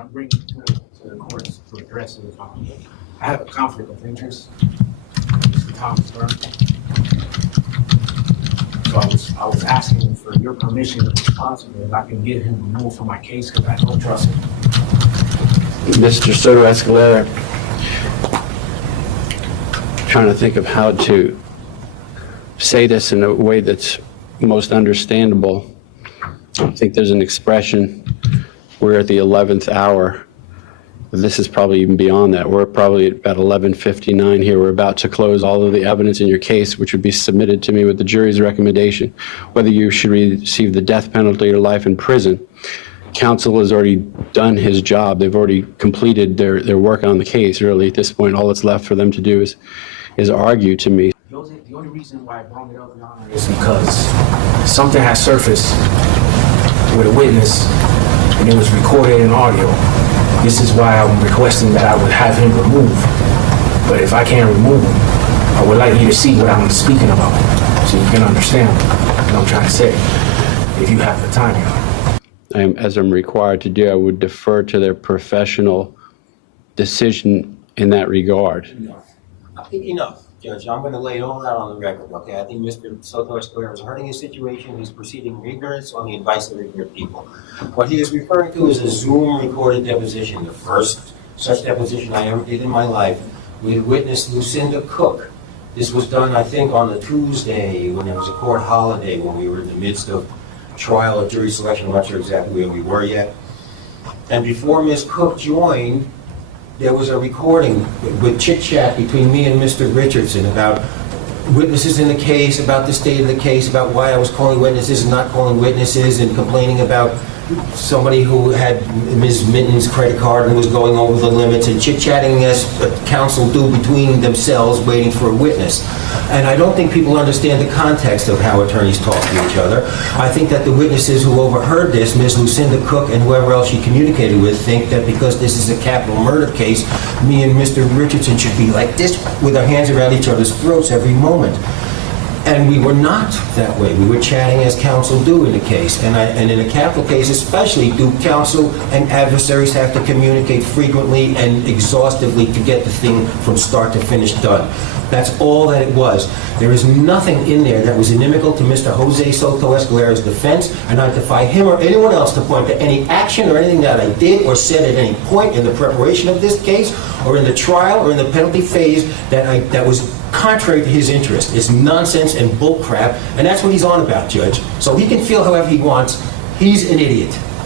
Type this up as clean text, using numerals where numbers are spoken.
I'm bringing to the courts to address it. I have a conflict of interest. Mr. Thomas Burns. So I was asking for your permission if it's possible, if I can get him removed from my case because I don't trust him. Mr. Soto Escalera, trying to think of how to say this in a way that's most understandable. I think there's an expression, we're at the 11th hour. This is probably even beyond that. We're probably at about 11:59 here. We're about to close all of the evidence in your case, which would be submitted to me with the jury's recommendation, whether you should receive the death penalty or life in prison. Counsel has already done his job. They've already completed their work on the case. Really, at this point, all that's left for them to do is argue to me. The only reason why I brought it up, Your Honor, is because something has surfaced with a witness and it was recorded in audio. This is why I'm requesting that I would have him removed. But if I can't remove him, I would like you to see what I'm speaking about so you can understand what I'm trying to say, if you have the time, Your Honor. As I'm required to do, I would defer to their professional decision in that regard. Enough, Judge. I'm going to lay it all out on the record, okay? I think Mr. Soto Escalera is hurting his situation. He's proceeding in ignorance on the advice of ignorant people. What he is referring to is a Zoom recorded deposition, the first such deposition I ever did in my life, with witness Lucinda Cook. This was done, I think, on the Tuesday when there was a court holiday, when we were in the midst of trial or jury selection. I'm not sure exactly where we were yet. And before Ms. Cook joined, there was a recording with chit-chat between me and Mr. Richardson about witnesses in the case, about the state of the case, about why I was calling witnesses and not calling witnesses, and complaining about somebody who had Ms. Minton's credit card and was going over the limits, and chit-chatting as counsel do between themselves waiting for a witness. And I don't think people understand the context of how attorneys talk to each other. I think that the witnesses who overheard this, Ms. Lucinda Cook and whoever else she communicated with, think that because this is a capital murder case, me and Mr. Richardson should be like this with our hands around each other's throats every moment. And we were not that way. We were chatting as counsel do in the case. And in a capital case especially, do counsel and adversaries have to communicate frequently and exhaustively to get the thing from start to finish done. That's all that it was. There is nothing in there that was inimical to Mr. Jose Soto Escalera's defense, and I defy him or anyone else to point to any action or anything that I did or said at any point in the preparation of this case or in the trial or in the penalty phase that was contrary to his interest. It's nonsense and bull crap, and that's what he's on about, Judge. So he can feel however he wants. He's an idiot.